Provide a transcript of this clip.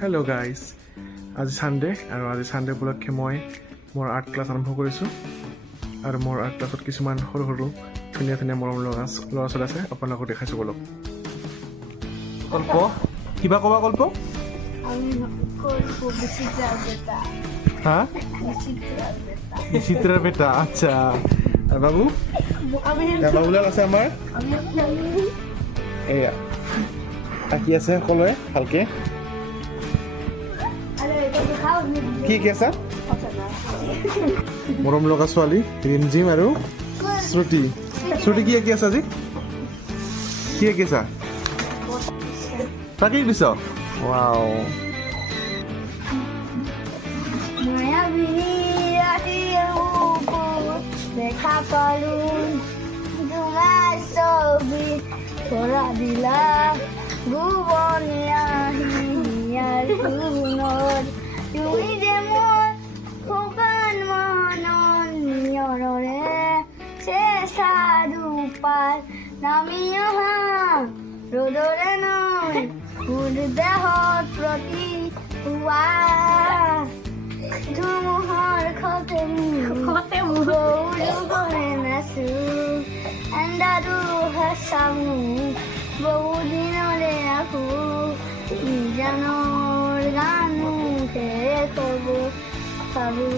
Hello' guys, আজি Sunday আৰু আজি ছানডে উপলক্ষে মই মোৰ আৰ্ট ক্লাছ আৰম্ভ কৰিছোঁ আৰু মোৰ আৰ্ট ক্লাছত কিছুমান সৰু সৰু ধুনীয়া ধুনীয়া মৰম ল'ৰা ছোৱালী আছে। আপোনালোকক দেখাইছোঁ বলক। কল্প, কিবা ক'বা কল্প? হা, বিচিত্ৰাৰ বেটা। আচ্ছা, আৰু বাবু? বাবুলাল আছে আমাৰ। এয়া আঁকি আছে সকলোৱে ভালকে। কি কি আছা? মৰম লগা ছোৱালী ৰিমজিম আৰু শ্ৰুতি। শ্ৰুতি কি আঁকি আছা আজি? কি আঁকি আছা? তাকেই দিছ? ৱাও। দেখা পালো তোমাৰ ছবি ধৰা দিলা গোবনীয়া হিয়াৰ গুণত তুমি যে মোৰ শুকান মনৰ নিয়ৰৰে চেষ্টা দুপাত নামি অহা ৰ'দৰে নৈ মোৰ দেহত প্ৰতি হোৱা ধুমুহাৰ খতে গৌৰৱৰে নাচো আন্দাৰো হাচামো বহুদিনৰে আহো নিজানৰ গানো শেষ হ'ব ভাবো